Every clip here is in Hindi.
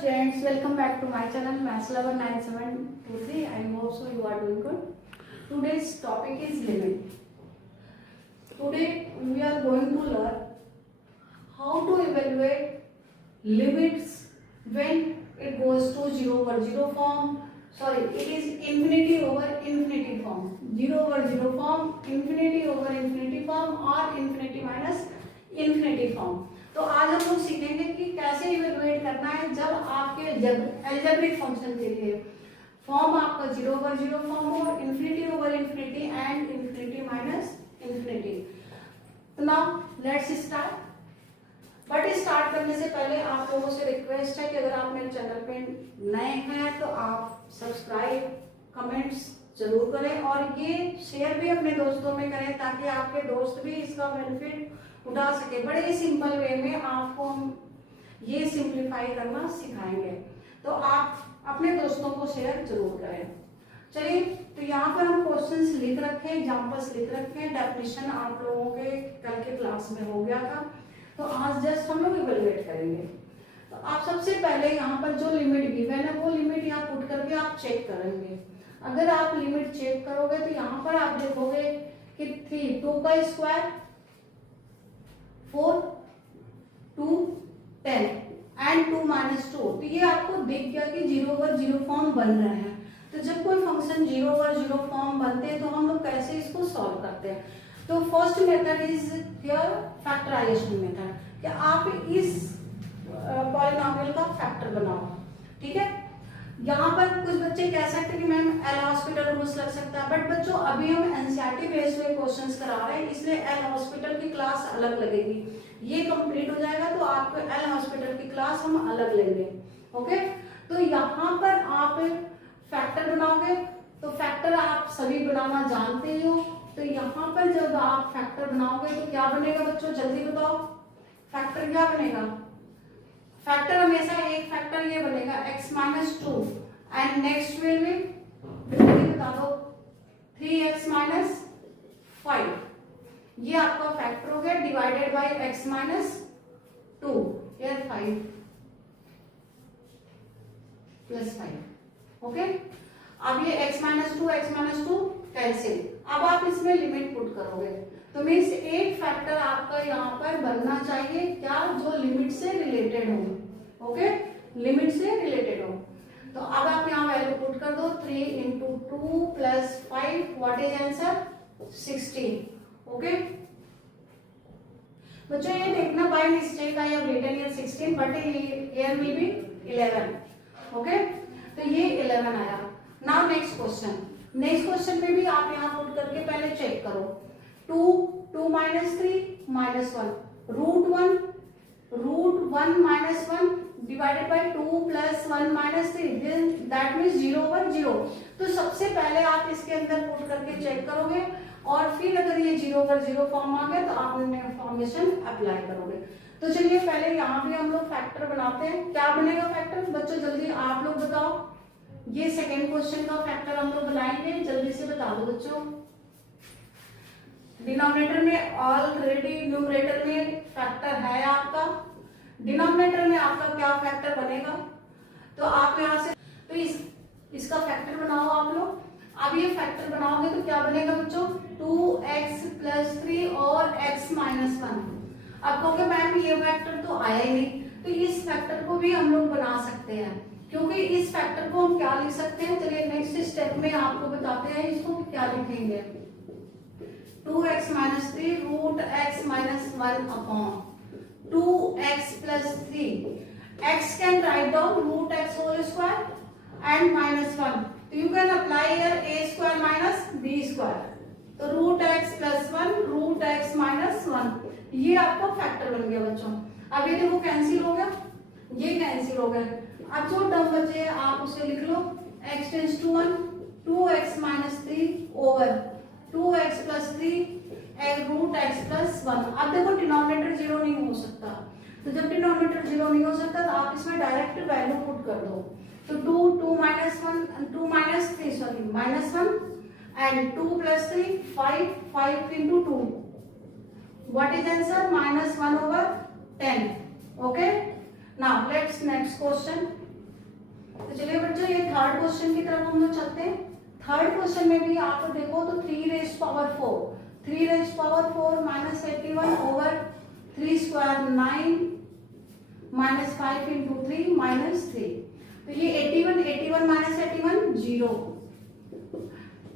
students, welcome back to my channel Maths Lover 9723. I hope so you are doing good. Today's topic is limit. Today we are going to learn how to evaluate limits when it goes to 0 over 0 form. Sorry, it is infinity over infinity form. 0 over 0 form, infinity over infinity form और infinity minus infinity form. तो आज हम लोग सीखेंगे कि कैसे इवेलुएट करना है जब आपके एल्जेब्रिक फंक्शन के लिए फॉर्म आपका 0 ओवर 0 फॉर्म हो, infinity over infinity and infinity minus infinity. तो now let's start. But start करने से पहले आप लोगों से रिक्वेस्ट है कि अगर आप मेरे चैनल पे नए हैं तो आप सब्सक्राइब, कमेंट्स जरूर करें और ये शेयर भी अपने दोस्तों में करें ताकि आपके दोस्त भी इसका बेनिफिट उठा सके. बड़े ही सिंपल वे में आपको हम ये सिंप्लीफाई करना सिखाएंगे, तो आप अपने दोस्तों को शेयर जरूर करें. चलिए, तो यहाँ पर हम क्वेश्चंस लिख रखे हैं, एग्जांपल्स लिख रखे हैं. डेफिनेशन आप लोगों के कल के क्लास में हो गया था, तो आज जस्ट हम लोग इवेलुएट करेंगे. तो आप सबसे पहले यहाँ पर जो लिमिट गिवन है वो लिमिट यहाँ पुट करके आप चेक करेंगे. अगर आप लिमिट चेक करोगे तो यहाँ पर आप देखोगे कि 3 2 का स्क्वायर 4 2 10 एंड 2 माइनस 2. तो ये आपको दिख गया कि 0 ओवर 0 फॉर्म बन रहे हैं. तो जब कोई फंक्शन 0 ओवर 0 फॉर्म बनते हैं तो हम लोग कैसे इसको सॉल्व करते हैं. तो first method is here factorisation method, कि आप इस पॉलिनोमियल का फैक्टर बनाओ. ठीक है, यहाँ पर कुछ बच्चे कह सकते हैं कि मैम एल हॉस्पिटल रूल्स लग सकता है, बट बच्चों अभी हम एनसीईआरटी बेस्ड में क्वेश्चंस करा रहे हैं, इसलिए एल हॉस्पिटल की क्लास अलग लगेगी. ये कंप्लीट हो जाएगा तो आपको एल हॉस्पिटल की क्लास हम अलग लेंगे. ओके, तो यहाँ पर आप फैक्टर बनाओगे, तो फैक्टर आप सभी बनाना जानते हो. तो यहाँ पर जब आप फैक्टर बनाओगे तो क्या बनेगा बच्चों, जल्दी बताओ. फैक्टर क्या बनेगा? फैक्टर हमेशा एक फैक्टर ये बनेगा x minus 2 and next will be बता दो 3x माइनस 5. ये आपका फैक्टर हो गया डिवाइडेड बाय x माइनस 2 यार 5 प्लस 5. ओके, अब ये x माइनस 2 कैंसिल. अब आप इसमें लिमिट पुट करोगे तो मीन्स एक फैक्टर आपका यहाँ पर बनना चाहिए क्या, जो लिमिट से रिलेटेड हो. ओके, लिमिट से रिलेटेड हो. तो अब आप यहाँ वैल्यू पुट कर दो 3 into 2 plus 5. What is answer? 16. Okay बच्चों, ये देखना by mistake I have written here 16 but here will be 11. Okay, तो ये 11 आया. नाउ नेक्स्ट क्वेश्चन में भी आप यहाँ पुट करके पहले चेक करो. 2 minus 3 minus 1 root 1 minus 1 divided by 2 plus 1 minus 3, that means 0 over 0. तो सबसे पहले आप इसके अंदर पुट करके चेक करोगे और फिर अगर ये 0 ओवर 0 फॉर्म आ गया तो आप फॉर्मेशन अप्लाई करोगे. तो चलिए पहले यहाँ भी हम लोग फैक्टर बनाते हैं. क्या बनेगा फैक्टर बच्चों, जल्दी आप लोग बताओ. ये सेकेंड क्वेश्चन का फैक्टर हम लोग बनाएंगे, जल्दी से बता दो बच्चों. डिनोमिनेटर में ऑलरेडी न्यूमरेटर में फैक्टर है आपका. डिनोमिनेटर में आपका क्या फैक्टर बनेगा, तो आप यहाँ से तो इसका फैक्टर बनाओ आप लोग. अब ये फैक्टर बनाओगे तो क्या बनेगा बच्चों, 2x प्लस 3 और x माइनस 1. अब कहोगे मैम ये फैक्टर तो आया ही नहीं, तो इस फैक्टर को भी हम लोग बना सकते हैं, क्योंकि इस फैक्टर को हम क्या लिख सकते हैं. चलिए नेक्स्ट स्टेप में आपको बताते हैं इसको क्या लिखेंगे. 2x minus 3 root x minus 1 upon 2x plus 3. x can write down root x whole square and minus 1. So you can apply here a square minus b square. तो root x plus 1 root x minus 1 ये आपका फैक्टर बन गया बच्चों. अब ये देखो कैंसिल हो गया, ये कैंसिल हो गया. अब जो टर्म बचे हैं आप उसे लिख लो. x tends to 1 2x minus 3 over 2x plus 3 root x plus 1. अब देखो डिनोमिनेटर 0 नहीं हो सकता, तो जब डिनोमिनेटर 0 नहीं हो सकता तो आप इसमें डायरेक्ट वैल्यू पुट कर दो. तो 2 minus 3 sorry minus 1 and 2 plus 3 5 into 2. What is answer? -1 over 10. Okay, now let's next question. तो चलिए बच्चों ये थर्ड क्वेश्चन की तरफ हम लोग चलते हैं। थर्ड क्वेश्चन में भी आप देखो तो 3 raise power 4 minus 81 over 3 square 9 minus 5 into 3 minus 3। तो ये 81 माइनस 81 0,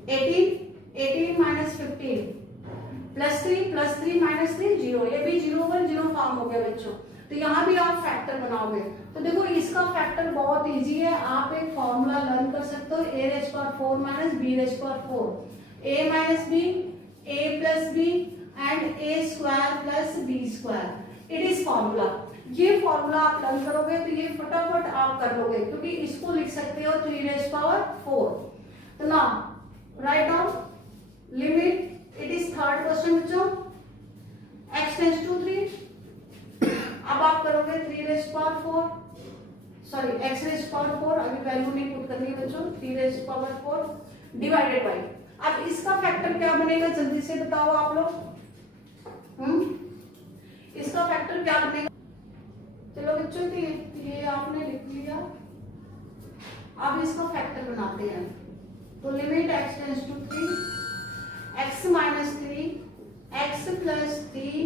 18 माइनस 15 प्लस 3 माइनस 3 0, ये भी 0 ओवर 0 फॉर्म हो गया बच्चों। तो यहाँ भी आप फैक्टर बनाओगे तो देखो इसका फैक्टर बहुत इजी है, आप एक फॉर्मूला लर्न कर सकते हो, a raise power 4 minus b raise power 4, a minus b, a plus b and a square plus b square, it is formula. ये फॉर्मूला आप लर्न करोगे तो ये फटाफट आप कर लोगे, क्योंकि इसको लिख सकते हो 3 रेज पावर 4। तो ना write down limit, it is third question बच्चों, x टेंड्स टू 3। अब आप करोगे 3 raise power 4, sorry x raise power 4, अभी वैल्यू नहीं पुट करनी है बच्चों, 3 रेज पावर 4 डिवाइडेड बाई, अब इसका फैक्टर क्या बनेगा जल्दी से बताओ आप लोग। इसका फैक्टर क्या बनेगा? चलो बच्चों की ये आपने लिख लिया, अब इसका फैक्टर बनाते हैं। तो limit x tends to 3, x minus 3, x plus 3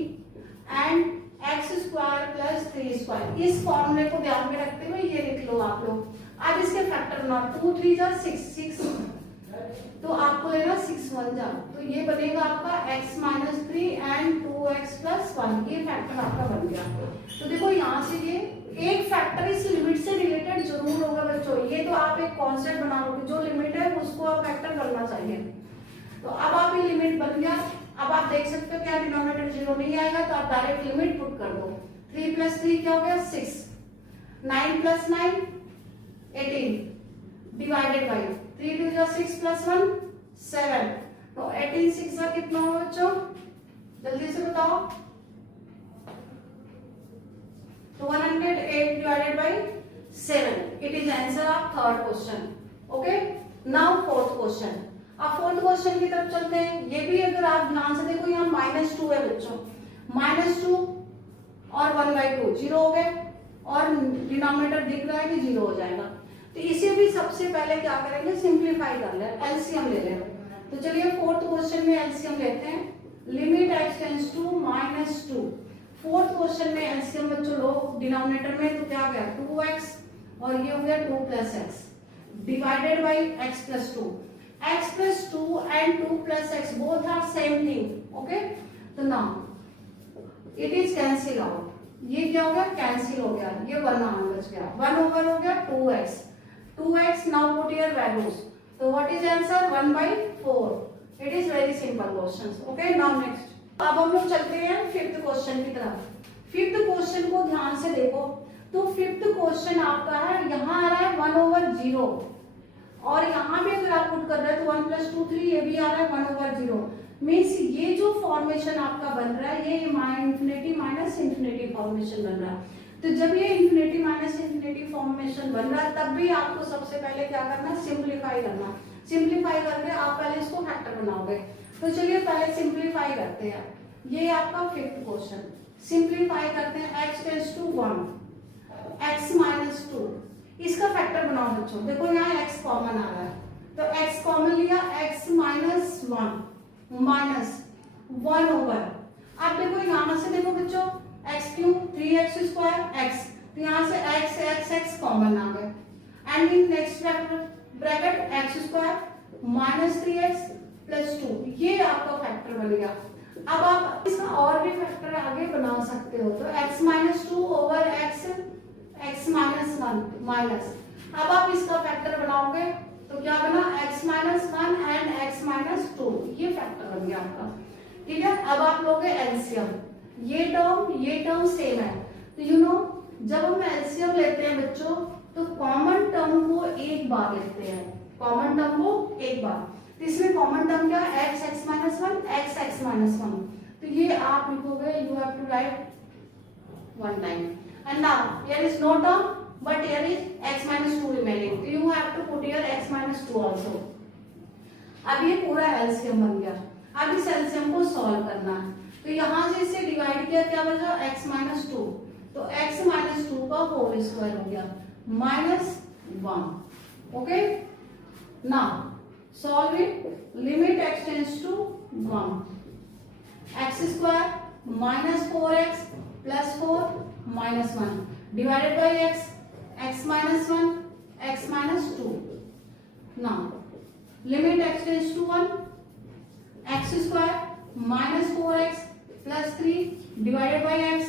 and x square plus 3 square, इस फॉर्मूले को ध्यान में रखते हुए ये लिख लो आप लोग। अब इसके फैक्टर बना, 2 3 जा 6, तो आपको लेना 6 1 जा, तो ये बनेगा आपका x minus 3 and 2x plus 1, ये फैक्टर आपका बन गया। तो देखो यहाँ से ये एक फैक्टर इस लिमिट से रिलेटेड जरूर होगा बच्चों, ये तो आप एक कॉन्सेप्ट बना लोगे, जो लिमिट है उसको आप फैक्टर करना चाहिए। तो अब आप ये लिमिट बन गया, अब आप देख सकते हो क्या डिनोमिनेटर 0 नहीं आएगा, तो आप डायरेक्ट लिमिट पुट कर दो। 3 प्लस 3 क्या हो गया 6, 9 प्लस 9 18 डिवाइडेड बाई 3 2 6 प्लस 1 7, तो 18 6 का कितना होगा बच्चों जल्दी से बताओ। तो 108 divided by 7, it is answer of third question. Okay, now fourth question. अब फोर्थ क्वेश्चन की तरफ चलते हैं। ये भी अगर आप ध्यान से देखो यहाँ -2 है बच्चों, -2 और 1/2 0 हो गए, और डिनोमिनेटर दिख रहा है कि 0 हो जाएगा। तो इसे भी सबसे पहले क्या करेंगे, सिंप्लीफाई कर ले, एलसीएम ले लें। तो चलिए फोर्थ क्वेश्चन में एलसीएम लेते हैं। Limit x tends to -2, fourth question में एलसीएम बच्चों लो डिनोमिनेटर में, तो क्या गया 2x और ये हो गया 2 plus x divided by x plus 2, x plus 2 and 2 plus x both are same thing, okay? तो now it is cancel out, ये क्या हो गया कैंसिल हो गया, ये 1 बच गया, 1 ओवर हो गया 2x now put your values, तो what is answer 1/4, it is very simple questions, okay? Now next, अब हम लोग चलते हैं फिफ्थ क्वेश्चन की तरफ। फिफ्थ क्वेश्चन को ध्यान से देखो, तो फिफ्थ क्वेश्चन आपका है, यहाँ आ रहा है 1/0, और यहाँ भी अगर आप पुट कर रहे हैं तो 1 + 2 3, ये भी आ रहा है 1/0, मीन्स ये जो फॉर्मेशन आपका बन रहा है ये इंफिनिटी माइनस इंफिनिटी फॉर्मेशन बन रहा है। तो जब ये इंफिनिटी माइनस इंफिनिटी फॉर्मेशन बन रहा है तब भी आपको सबसे पहले क्या करना है, सिंप्लीफाई करना। सिंप्लीफाई करके आप पहले इसको फैक्टर बनाओगे। तो चलिए पहले सिंप्लीफाई करते हैं, ये आपका फिफ्थ क्वेश्चन। सिंप्लीफाई करते हैं, x tends to 1, x minus 2, इसका फैक्टर बनाओ बच्चों। देखो यहाँ x कॉमन आ रहा है, तो x कॉमन लिया, x माइनस 1 माइनस 1 ओवर, अब देखो यहाँ से देखो बच्चों x cube 3x square x, तो यहाँ से x कॉमन आ गए, and in next bracket x square minus 3x plus 2, ये आपका फैक्टर बन गया। अब आप इसका और भी फैक्टर आगे बना सकते हो, तो x minus 2 over x minus 1 minus, अब आप इसका फैक्टर बनाओगे तो क्या बना x minus 1 and x minus 2, ये फैक्टर बन गया आपका। ठीक है, अब आप लोगे एलसीएम, ये टर्म सेम है, तो यू नो जब हम एलसीएम लेते हैं बच्चों तो कॉमन टर्म को एक बार लेते हैं, कॉमन टर्म को एक बार, तो इसमें कॉमन टर्म क्या है x माइनस 1 x माइनस 1, तो ये आप लिखोगे, you have to write 1 time, and now here is no term but here is x minus 2 remaining, so you have to put here x minus 2 also। अब ये पूरा एलसीएम बन गया, अब इस एलसीएम को सॉल्व करना है, तो यहाँ से इसे डिवाइड किया, क्या बचा x माइनस 2, तो x माइनस 2 का होल स्क्वायर हो गया, minus 1. Okay, now solve it. Limit x tends to 1, x square minus 4x plus 4 minus 1 divided by x, x minus 1, x minus 2. Now limit x tends to 1, x square minus 4x plus 3 divided by x,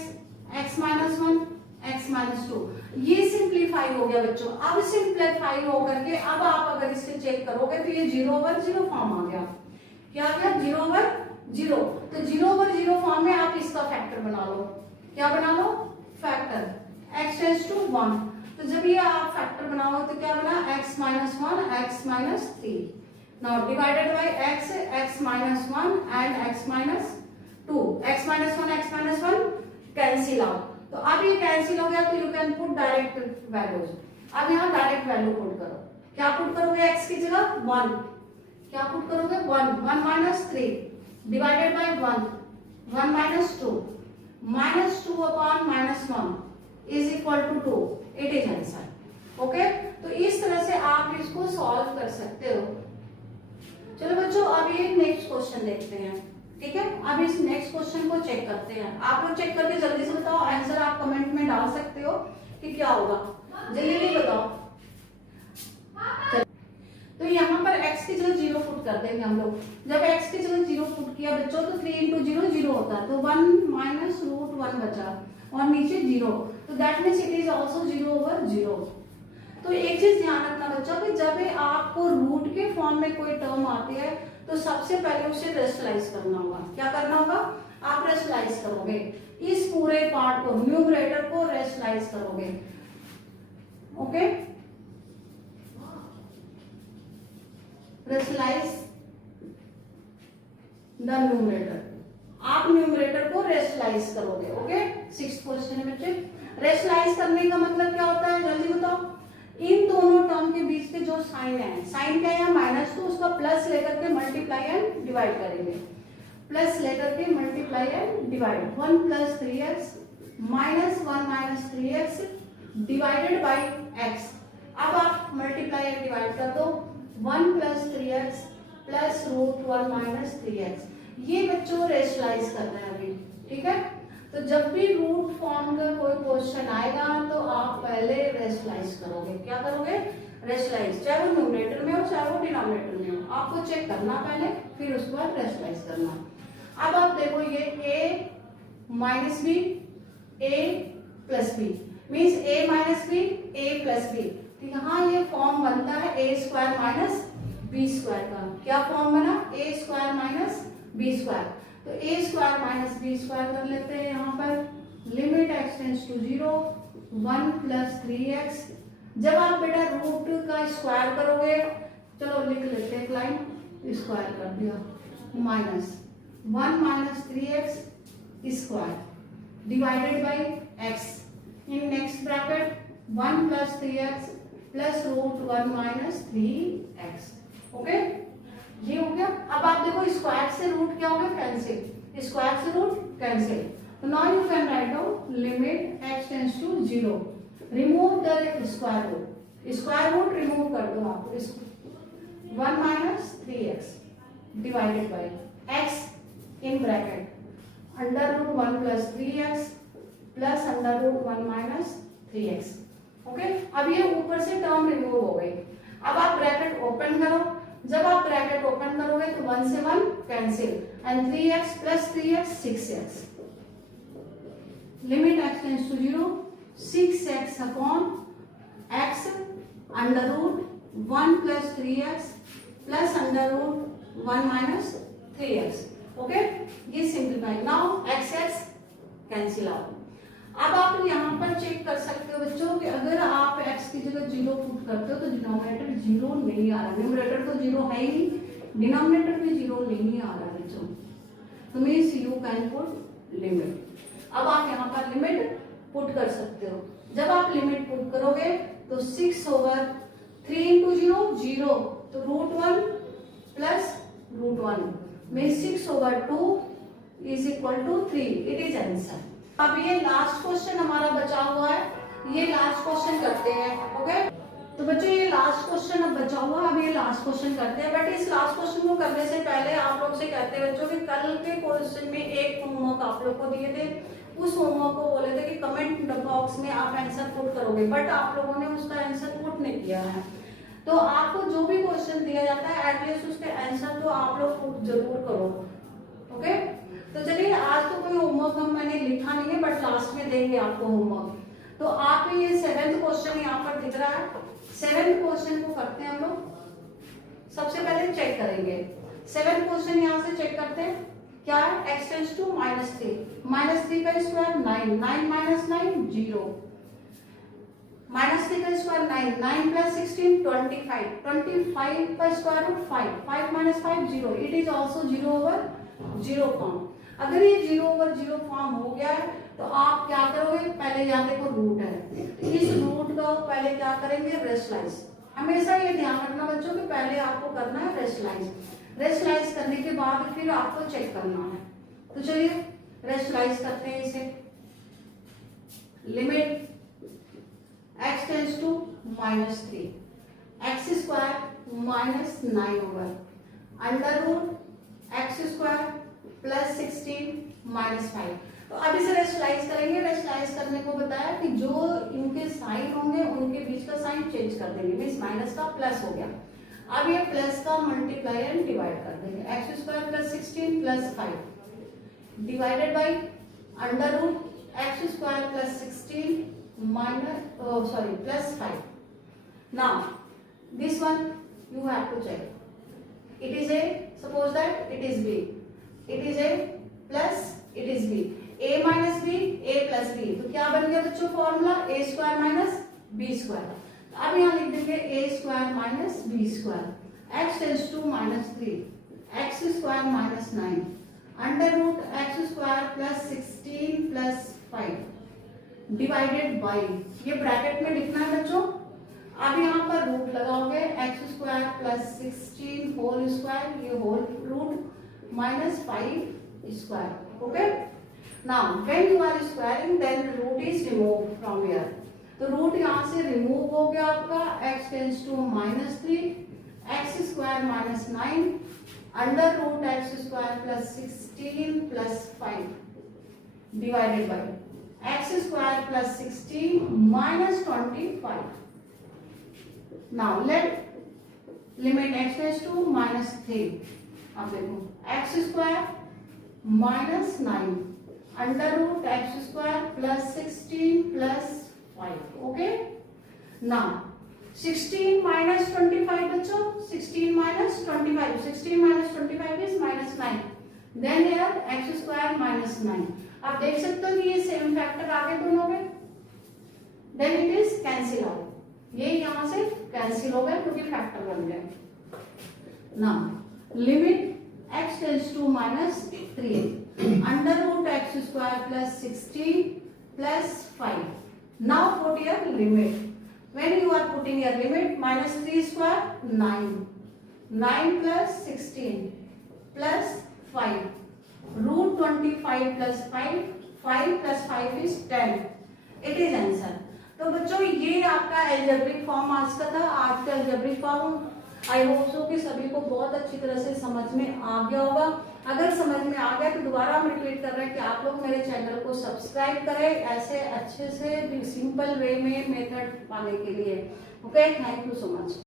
x minus 1, x minus 2. ये सिंप्लीफाई हो गया बच्चों। अब सिंप्लीफाई होकर के अब आप अगर इसे चेक करोगे तो ये 0/0 फॉर्म आ गया। क्या आ गया? 0/0। तो 0/0 फॉर्म में आप इसका फैक्टर बना लो। क्या बना लो? Factor x tends to 1। तो जब ये आप फैक्टर बनाओ तो क्या बना? x minus 1, x minus 3. Now divided by x, x minus 1 and x minus 2. x minus 1, x minus 1 cancel out. तो अब ये कैंसिल हो गया तो you can put direct values. अब यहाँ डायरेक्ट वैल्यू पुट करो। क्या पुट करोगे? x की जगह 1। क्या पुट करोगे? 1, 1 minus 3 divided by 1, 1 minus 2, minus 2 upon minus 1 is equal to 2. It is answer. Okay, तो इस तरह से आप इसको सॉल्व कर सकते हो। चलो बच्चों, अब ये नेक्स्ट क्वेश्चन देखते हैं। ठीक है, अब इस नेक्स्ट क्वेश्चन को चेक करते हैं। आप लोग चेक करके जल्दी से बताओ। आंसर आप कमेंट में डाल सकते हो कि क्या होगा, जल्दी बताओ। तो यहाँ पर x की जगह 0 पुट कर देंगे हम लोग। जब x की जगह 0 पुट किया बच्चों तो 3 into 0 0 होता है, तो 1 minus √1 बचा और नीचे 0, तो that means it is also 0/0। तो एक चीज ध्यान रखना बच्चों कि जब आपको रूट के फॉर्म में कोई टर्म आती है तो सबसे पहले उसे रेशनलाइज करना होगा। क्या करना होगा? आप रेशनलाइज करोगे इस पूरे पार्ट को, न्यूमरेटर को रेशनलाइज करोगे। Okay, rationalise the numerator. आप न्यूमरेटर को रेशनलाइज करोगे। ओके, 6th क्वेश्चन है बच्चे। रेशनलाइज करने का मतलब क्या होता है, जल्दी बताओ। इन दोनों टर्म के बीच के जो साइन है, साइन क्या है? माइनस, तो उसका प्लस लेकर के मल्टीप्लाई एंड डिवाइड करेंगे। प्लस लेकर के multiply and divide. 1 plus 3x minus 1 minus 3x divided by x। अब आप मल्टीप्लाई एंड डिवाइड कर दो। 1 plus 3x plus √1 minus 3x। ये बच्चों रेशनलाइज करना है अभी। ठीक है, तो जब भी रूट फॉर्म का कोई क्वेश्चन आएगा तो आप पहले रेशनलाइज करोगे। क्या करोगे? रेशनलाइज, चाहे वो न्यूमरेटर में हो चाहे वो डिनोमिनेटर में हो, आपको चेक करना पहले, फिर उसके बाद रेशनलाइज करना। अब आप देखो ये a minus b, a plus b means a minus b, a plus b। तो यहाँ ये फॉर्म बनता है a² minus b² का। क्या फॉर्म बना? a² minus b²। तो a² minus b² कर लेते हैं यहाँ पर। Limit x tends to 0, 1 plus 3x। जब आप बेटा रूट का स्क्वायर करोगे, चलो लिख लेते हैं, लाइन स्क्वायर कर दिया, minus 1 minus 3x square divided by x। In next bracket 1 plus 3x plus √1 minus 3x। Okay, ये हो गया। अब आप देखो स्क्वायर से रूट क्या हो गया? कैंसिल। स्क्वायर से रूट कैंसिल। तो now you can write down limit x tends to 0, remove the square root. Square root remove कर दो आप। 1 minus 3x divided by x in bracket √1 plus 3x plus √1 minus 3x। Okay, अब ये ऊपर से टर्म रिमूव हो गई। अब आप ब्रैकेट ओपन करो। जब आप ब्रैकेट ओपन करोगे तो 1 से 1 cancel and 3x plus 3x 6x। Limit x tends to 0, 6x upon x √1 plus 3x plus √1 minus 3x। Okay, ये simplify. Now x cancel out. अब आप यहाँ पर चेक कर सकते हो बच्चों कि अगर आप x की जगह 0 पुट करते हो तो डिनोमिनेटर 0 नहीं आ रहा। न्यूमरेटर तो 0 है ही, डिनोमिनेटर भी 0 नहीं आ रहा बच्चों। तो means you can put limit. अब आप यहाँ पर लिमिट पुट कर सकते हो। जब आप लिमिट पुट करोगे तो 6/3 into 0 0, तो √1 plus √1 means 6/2 is equal to 3। It is answer. अब ये लास्ट क्वेश्चन हमारा बचा हुआ है, ये लास्ट क्वेश्चन करते हैं। ओके, तो बच्चों ये लास्ट क्वेश्चन अब बचा हुआ, अब ये लास्ट क्वेश्चन करते हैं। बट इस लास्ट क्वेश्चन को करने से पहले आप लोग से कहते हैं बच्चों कि कल के क्वेश्चन में एक होमवर्क आप लोग को दिए थे, उस होमवर्क को बोले थे कि कमेंट बॉक्स में आप आंसर पुट करोगे, बट आप लोगों ने उसका आंसर पुट नहीं किया है। तो आपको जो भी क्वेश्चन दिया जाता है एटलीस्ट उसके आंसर तो आप लोग पुट जरूर करो। ओके, तो चलिए आज तो कोई होमवर्क हम मैंने लिखा नहीं है, बट लास्ट में देंगे आपको होमवर्क। तो आप ये 7th क्वेश्चन यहाँ पर दिख रहा है, 7th क्वेश्चन को करते हैं हम लोग। सबसे पहले चेक करेंगे 7th क्वेश्चन, यहाँ से चेक करते हैं क्या है। x टेंड्स टू -3, -3 का स्क्वायर 9, 9 माइनस 9 0, -3 का स्क्वायर 9, 9 प्लस 16 25, 25 का square root 5, 5 minus 5 0, it is also 0 over 0 form. अगर ये 0 ओवर 0 फॉर्म हो गया है तो आप क्या करोगे, पहले यहाँ देखो रूट है, इस रूट को पहले क्या करेंगे, रेशनलाइज। हमेशा ये ध्यान रखना बच्चों कि पहले आपको करना है रेशनलाइज, रेशनलाइज करने के बाद फिर आपको चेक करना है। तो चलिए रेशनलाइज करते हैं इसे। Limit x tends to -3, x square minus 9 over under root x square plus 16 minus 5। तो अब इसे रेशनलाइज करेंगे। रेशनलाइज करने को बताया कि जो इनके साइन होंगे उनके बीच का साइन चेंज कर देंगे, मीन्स माइनस का प्लस हो गया। अब ये प्लस का मल्टीप्लाई एंड डिवाइड कर देंगे, x square plus 16 plus 5 divided by under root x square plus 16 plus 5। Now this one you have to check, it is A, suppose that it is B, it is A plus it is B, a minus B A plus B. तो क्या बन गया बच्चों formula, A square minus B square. अब यहाँ लिख देंगे A square minus B square, x tends to -3, x square minus 9 under root x square plus 16 plus 5 divided by, ये ब्रैकेट में लिखना है बच्चों। अब यहाँ पर रूट लगाओगे, x square plus 16 whole square, ये whole root minus 5 square. Okay, now when you are squaring then root is removed from here, तो रूट यहाँ से रिमूव हो गया आपका, x tends to -3, x square minus 9 under root x square plus 16 plus 5 divided by x square plus 16 minus 25। Now let limit x tends to -3, अब देखो x square minus 9 under root x square plus 16 plus 5। Okay, now 16 minus 25 बच्चों, 16 minus 25, 16 minus 25 is -9, then here x square minus 9। आप देख सकते हो कि ये सेम फैक्टर आगे दोनों में, then it is cancel out, ये यहाँ से कैंसिल हो गया क्योंकि फैक्टर बन गए। Now limit x tends to -3 under root x square plus 16 plus 5. Now put your limit. When you are putting your limit, -3 square 9, 9 plus 16 plus 5, root 25 plus 5, 5 plus 5 is 10. It is answer. तो बच्चों ये आपका एल्जेब्रिक फॉर्म आज का था। आज का algebraic form I hope so कि सभी को बहुत अच्छी तरह से समझ में आ गया होगा। अगर समझ में आ गया तो दोबारा हम रिपीट कर रहे हैं कि आप लोग मेरे चैनल को सब्सक्राइब करें ऐसे अच्छे से सिंपल वे में मेथड पाने के लिए। Okay, thank you so much.